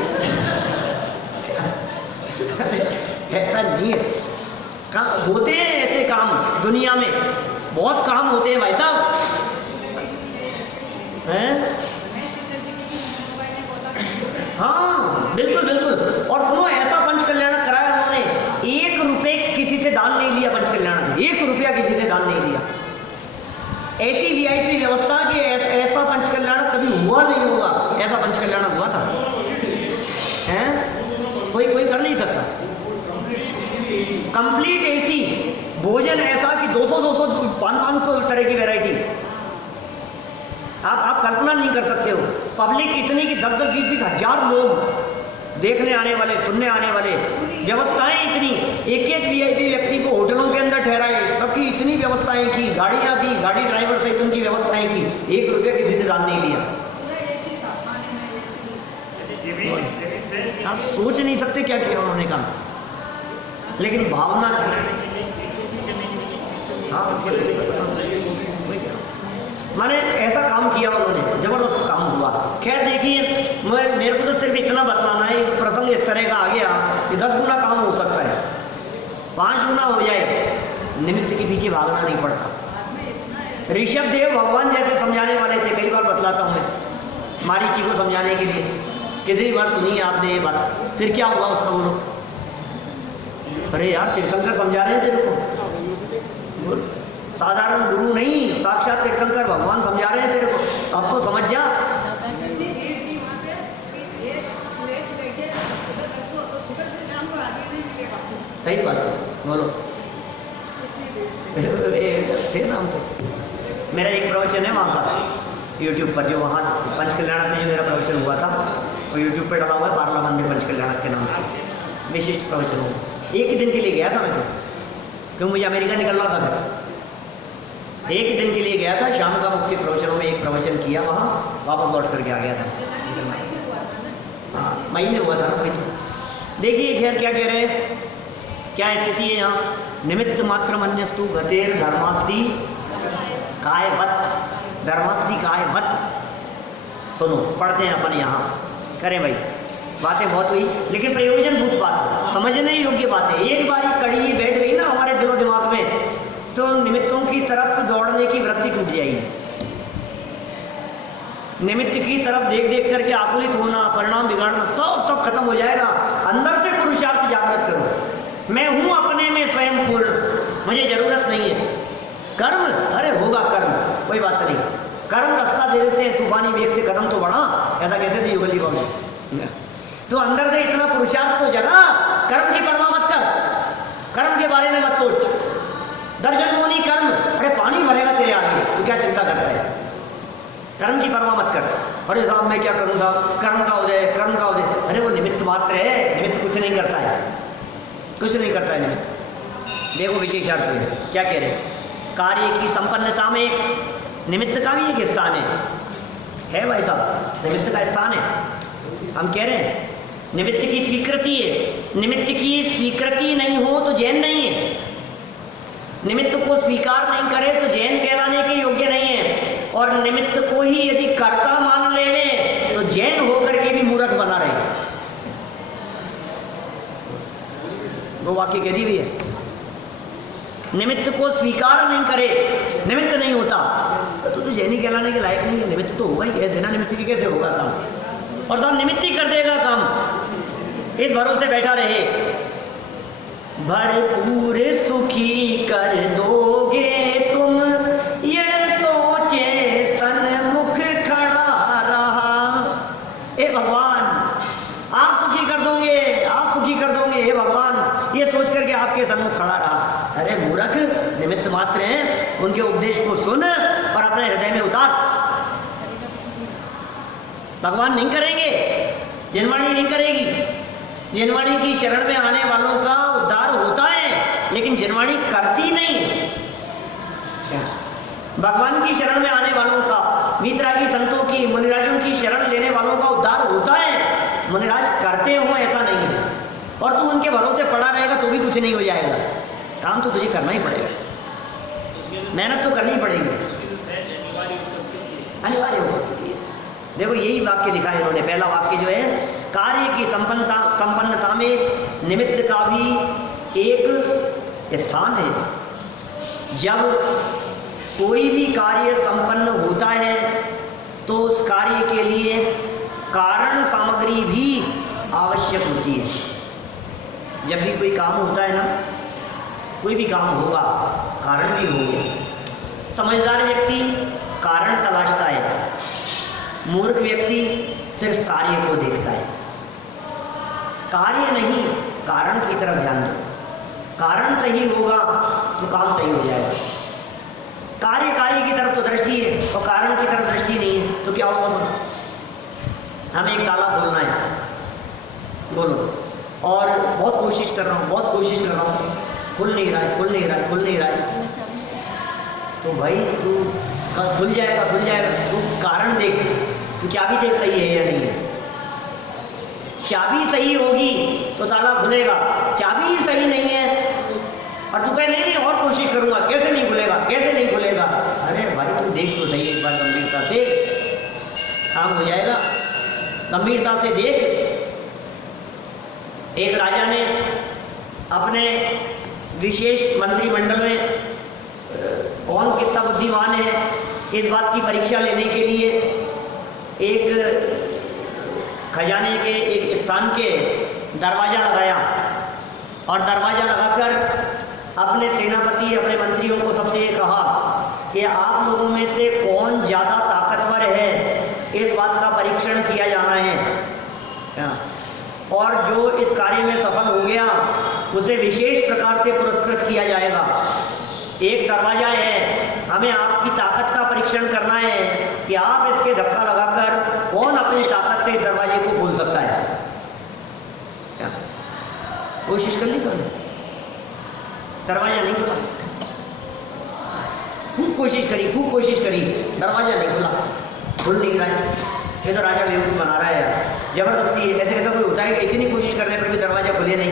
ऐसा नहीं है, होते हैं ऐसे काम दुनिया में, बहुत काम होते हैं भाई साहब, हैं? हाँ बिल्कुल बिल्कुल। और सुनो, ऐसा पंच कल्याण कराया उन्होंने, 1 रुपये किसी से दान नहीं लिया पंच कल्याण में, 1 रुपया किसी से दान नहीं लिया। ऐसी वीआईपी व्यवस्था कि ऐसा पंच कल्याण कभी हुआ नहीं होगा, ऐसा पंच कल्याण हुआ था, हैं? कोई कर नहीं सकता। कंप्लीट एसी, भोजन ऐसा कि 200 500 तरह की वैरायटी, आप कल्पना नहीं कर सकते हो। पब्लिक इतनी कि 10 20 हजार लोग देखने आने वाले, सुनने आने वाले, व्यवस्थाएं इतनी, एक वीआईपी व्यक्ति को होटलों के अंदर ठहराए, सबकी इतनी व्यवस्थाएं की, गाड़ियां दी, गाड़ी ड्राइवर सहित उनकी व्यवस्थाएं की, 1 रुपया किसी से दान नहीं लिया। आप सोच नहीं सकते क्या किया उन्होंने काम, लेकिन भावना माने ऐसा काम किया उन्होंने, जबरदस्त काम हुआ। खैर देखिए, मेरे को तो सिर्फ इतना बतलाना है, प्रसंग इस तरह का आ गया कि 10 गुना काम हो सकता है, 5 गुना हो जाए, निमित्त के पीछे भागना नहीं पड़ता। ऋषभ देव भगवान जैसे समझाने वाले थे, कई बार बतलाता हूँ मैं मारीची को समझाने के लिए, कितनी बार सुनी है आपने ये बात, फिर क्या हुआ उसका बोलो। अरे यार तीर्थंकर समझा रहे हैं तेरे को, बोल, साधारण गुरु नहीं, साक्षात तीर्थंकर भगवान समझा रहे हैं तेरे को, अब तो समझ जा। सही बात है, बोलो। थे नाम तो मेरा एक प्रवचन है वहाँ का यूट्यूब पर, जो वहाँ पंचकल्याणक में जो मेरा प्रवचन हुआ था वो यूट्यूब पर डाला हुआ है, पार्ला मंदिर पंचकल्याणक के नाम से, विशिष्ट प्रवचन हुआ। 1 दिन के लिए गया था मैं तो, क्यों मुझे अमेरिका निकलना था, फिर 1 दिन के लिए गया था, शाम का मुख्य प्रवचनों में एक प्रवचन किया, वहाँ वापस लौट करके आ गया था। हाँ मई में हुआ था ना कोई तो। देखिए खैर क्या कह रहे हैं, क्या स्थिति है यहाँ, निमित्त मात्र मन्यस्तु गतेर धर्मास्ति कायवत, धर्मास्ति कायवत। सुनो पढ़ते हैं अपन यहाँ, करें भाई, बातें बहुत हुई लेकिन प्रयोजनभूत बात, समझने योग्य बात है। एक बार ये कड़ी बैठ गई ना हमारे दिलो दिमाग में, तो निमित्तों की तरफ दौड़ने की वृत्ति टूट जाएगी। निमित्त की तरफ देख देख करके आकुलित होना, परिणाम बिगाड़ना, सब खत्म हो जाएगा। अंदर से पुरुषार्थ जागृत करो, मैं हूं अपने में स्वयं पूर्ण, मुझे जरूरत नहीं है कर्म। अरे होगा कर्म, कोई बात नहीं, कर्म रास्ता दे देते हैं, तूफानी वेग से कदम तो बढ़ा, ऐसा कहते थे युगली बाबू। तो अंदर से इतना पुरुषार्थ तो जगा, कर्म की परवाह मत कर, कर्म के बारे में मत सोच। दर्शन मोनी कर्म, अरे पानी भरेगा तेरे आगे, तू क्या चिंता करता है, कर्म की परवाह मत कर। अरे साहब मैं क्या करूँ साहब, कर्म का हो जाए, कर्म का हो जाए, अरे वो निमित्त मात्र है, निमित्त कुछ नहीं करता है, कुछ नहीं करता है निमित्त। देखो विशेषार्थ में क्या कह रहे हैं, कार्य की संपन्नता में निमित्त का भी एक स्थान है भाई साहब, निमित्त का स्थान है। हम कह रहे हैं निमित्त की स्वीकृति है, निमित्त की स्वीकृति नहीं हो तो जैन नहीं है, निमित्त को स्वीकार नहीं करे तो जैन कहलाने के योग्य नहीं है, और निमित्त को ही यदि कर्ता मान ले तो जैन होकर के भी मूर्ख बना रहे। वो वाक्य कह दी हुई है, निमित्त को स्वीकार नहीं करे, निमित्त नहीं होता तो जैनी कहलाने के लायक नहीं है। निमित्त तो होगा ही है, बिना निमित्त के कैसे होगा काम, और सब निमित्त ही कर देगा काम, इस भरोसे बैठा रहे। भरपूर सुखी कर दोगे तुम, ये सोचे सन्मुख खड़ा रहा। ए भगवान आप सुखी कर दोगे, आप सुखी कर दोगे, हे भगवान, ये सोच करके आपके सन्मुख खड़ा रहा। अरे मूर्ख, निमित्त मात्र हैं, उनके उपदेश को सुन और अपने हृदय में उतार। भगवान नहीं करेंगे, जनवाणी नहीं करेगी, जनवाणी की शरण में आने वालों का उद्धार होता है, लेकिन जनवाणी करती नहीं। भगवान की शरण में आने वालों का, वीतरागी संतों की, मुनिराजों की शरण लेने वालों का उद्धार होता है, मुनिराज करते हो ऐसा नहीं है। और तू उनके भरोसे पड़ा रहेगा तो भी कुछ नहीं हो जाएगा, काम तो तुझे करना ही पड़ेगा, मेहनत तो करनी पड़ेगी, अनिवार्य उपस्थिति है। देखो यही वाक्य लिखा है इन्होंने, पहला वाक्य जो है, कार्य की संपन्नता में निमित्त का भी एक स्थान है। जब कोई भी कार्य संपन्न होता है तो उस कार्य के लिए कारण सामग्री भी आवश्यक होती है। जब भी कोई काम होता है ना, कोई भी काम होगा, कारण भी होंगे। समझदार व्यक्ति कारण तलाशता है, मूर्ख व्यक्ति सिर्फ कार्य को देखता है। कार्य नहीं, कारण की तरफ ध्यान दो। कारण सही होगा तो काम सही हो जाएगा। कार्य की तरफ तो दृष्टि है और कारण की तरफ दृष्टि नहीं है तो क्या होगा बोलो? हमें एक ताला खोलना है बोलो, और बहुत कोशिश कर रहा हूँ, खुल नहीं रहा है, तो भाई तू खुल जाएगा, तू कारण देख, तू चाबी देख सही है या नहीं है। चाबी सही होगी तो ताला खुलेगा, चाबी ही सही नहीं है और तू कहे नहीं और कोशिश करूंगा, कैसे नहीं खुलेगा। अरे भाई तू देख तो सही एक बार गंभीरता से, काम हो जाएगा। गंभीरता से देख। एक राजा ने अपने विशेष मंत्रिमंडल में कौन कितना बुद्धिमान है इस बात की परीक्षा लेने के लिए एक खजाने के एक स्थान के दरवाज़ा लगाया और दरवाज़ा लगाकर अपने सेनापति, अपने मंत्रियों को सबसे ये कहा कि आप लोगों में से कौन ज़्यादा ताकतवर है इस बात का परीक्षण किया जाना है, और जो इस कार्य में सफल हो गया उसे विशेष प्रकार से पुरस्कृत किया जाएगा। एक दरवाज़ा है, हमें आपकी ताकत का परीक्षण करना है कि आप इसके धक्का लगाकर कौन अपनी ताकत से इस दरवाजे को खोल सकता है। क्या कोशिश कर ली सबने? दरवाजा नहीं खुला। खूब कोशिश करी, दरवाजा नहीं खुला, खुल नहीं रहा है। ये तो राजा बेवकूफ़ बना रहा है यार, जबरदस्ती है। ऐसे कैसा कोई होता है कि इतनी कोशिश करने पर भी दरवाजा खुले नहीं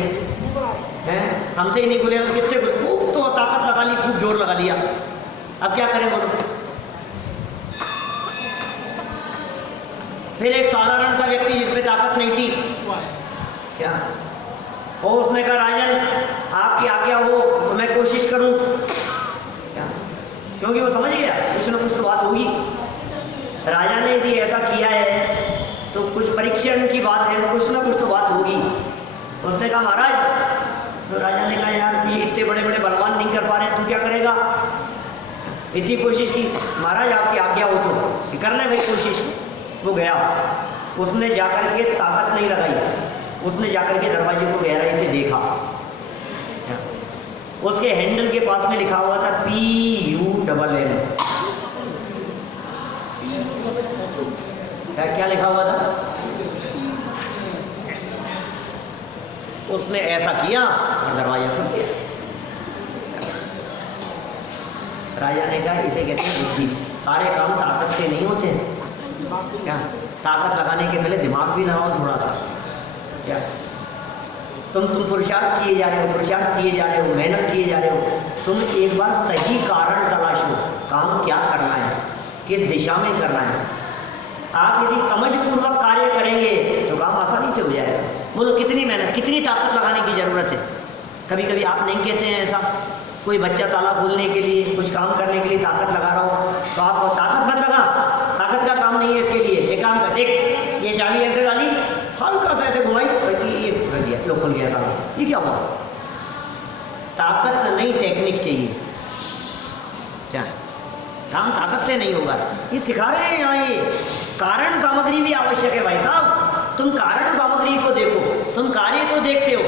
है? हमसे ही नहीं खुले, किससे खुले? खूब तो ताकत लगा ली, खूब जोर लगा लिया, अब क्या करें बोलो? फिर एक साधारण सा व्यक्ति जिसमें ताकत नहीं थी, क्या और उसने कहा राजन आपकी आज्ञा हो तो मैं कोशिश करूं, क्या? क्योंकि वो समझ गया कुछ ना कुछ तो बात होगी। राजा ने यदि ऐसा किया है तो कुछ परीक्षण की बात है, कुछ ना कुछ तो बात होगी। उसने कहा महाराज, तो राजा ने कहा यार ये इतने बड़े बड़े बलवान नहीं कर पा रहे, तू क्या करेगा? इतनी कोशिश की, महाराज आपकी आज्ञा हो तो कर ले भाई कोशिश। वो गया, उसने जाकर के ताकत नहीं लगाई, उसने जाकर के दरवाजे को गहराई से देखा। उसके हैंडल के पास में लिखा हुआ था PUMM। क्या लिखा हुआ था? उसने ऐसा किया और दरवाजा खुल गया। राजा ने कहा इसे कहते हैं बुद्धि। सारे काम ताकत से नहीं होते हैं, क्या? ताकत लगाने के पहले दिमाग भी लगाओ थोड़ा सा, क्या? तुम पुरुषार्थ किए जा रहे हो, मेहनत किए जा रहे हो, तुम एक बार सही कारण तलाशो, काम क्या करना है, किस दिशा में करना है। आप यदि समझपूर्वक कार्य करेंगे तो काम आसानी से हो जाएगा। बोलो कितनी मेहनत, कितनी ताकत लगाने की ज़रूरत है? कभी कभी आप नहीं कहते हैं ऐसा, कोई बच्चा ताला खोलने के लिए, कुछ काम करने के लिए ताकत लगा रहा हो तो आप ताकत मत लगा, ताकत का काम नहीं है इसके लिए। एक काम कर, देख ये चाबी ऐसे डाली, हल्का सा ऐसे घुमाई, ये कर दिया, लो खुल गया ताला। ये क्या हुआ? ताकत नहीं, टेक्निक चाहिए। क्या काम ताकत से नहीं होगा, ये सिखा रहे हैं यहाँ। ये कारण सामग्री भी आवश्यक है भाई साहब। तुम कारण सामग्री को देखो, तुम कार्य तो देखते हो,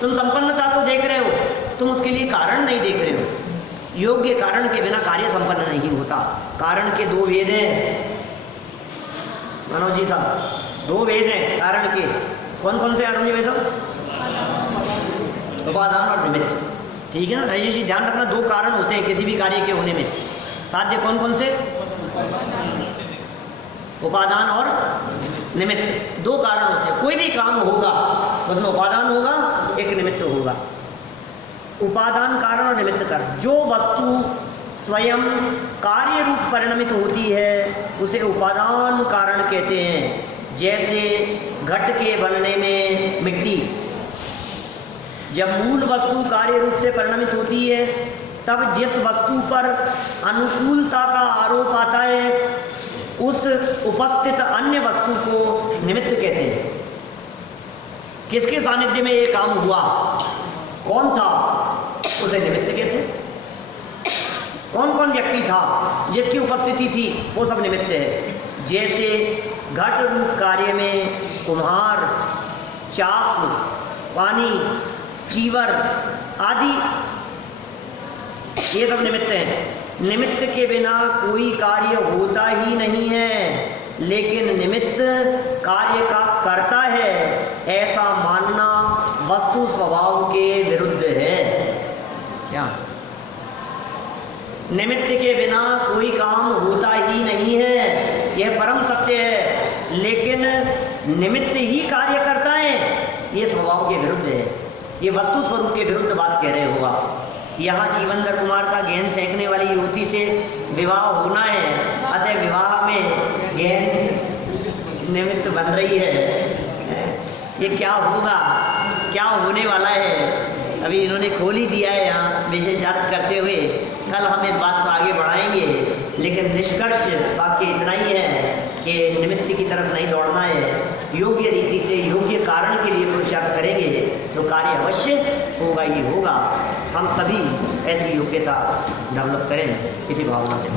तुम संपन्नता तो देख रहे हो, तुम उसके लिए कारण नहीं देख रहे हो। योग्य कारण के बिना कार्य संपन्न नहीं होता। कारण के दो वेद हैं मनोज जी साहब, दो वेद हैं कारण के। कौन कौन से अरुण जी वेद? उपादान और निमित्त, ठीक है ना राजेश जी? ध्यान रखना, दो कारण होते हैं किसी भी कार्य के होने में। साध्य कौन कौन से? उपादान और निमित्त, दो कारण होते हैं। कोई भी काम होगा उसमें उपादान होगा, एक निमित्त होगा। उपादान कारण और निमित्त कारण। जो वस्तु स्वयं कार्य रूप परिणमित होती है उसे उपादान कारण कहते हैं। जैसे घट के बनने में मिट्टी, जब मूल वस्तु कार्य रूप से परिणमित होती है तब जिस वस्तु पर अनुकूलता का आरोप आता है उस उपस्थित अन्य वस्तु को निमित्त कहते हैं। किसके सानिध्य में ये काम हुआ, कौन था, उसे निमित्त कहते हैं। कौन कौन व्यक्ति था जिसकी उपस्थिति थी, वो सब निमित्त है। जैसे घट रूप कार्य में कुम्हार, चाक, पानी, चीवर, आदि, ये सब निमित्त हैं। निमित्त के बिना कोई कार्य होता ही नहीं है, लेकिन निमित्त कार्य का करता है, ऐसा मानना वस्तु स्वभाव के विरुद्ध है। क्या? निमित्त के बिना कोई काम होता ही नहीं है, यह परम सत्य है, लेकिन निमित्त ही कार्य करता है, ये स्वभाव के विरुद्ध है। ये वस्तु स्वरूप के विरुद्ध बात कह रहे होगा। यहाँ जीवनधर कुमार का गेंद फेंकने वाली युवती से विवाह होना है, अतः विवाह में गेंद निमित्त बन रही है। ये क्या होगा, क्या होने वाला है, अभी इन्होंने खोल ही दिया है यहाँ विशेषार्थ करते हुए। कल हम इस बात को आगे बढ़ाएंगे, लेकिन निष्कर्ष वाक्य इतना ही है कि निमित्त की तरफ नहीं दौड़ना है। योग्य रीति से योग्य कारण के लिए पुरुषार्थ करेंगे तो कार्य अवश्य होगा ही होगा। हम सभी ऐसी योग्यता डेवलप करें, इसी भावना से।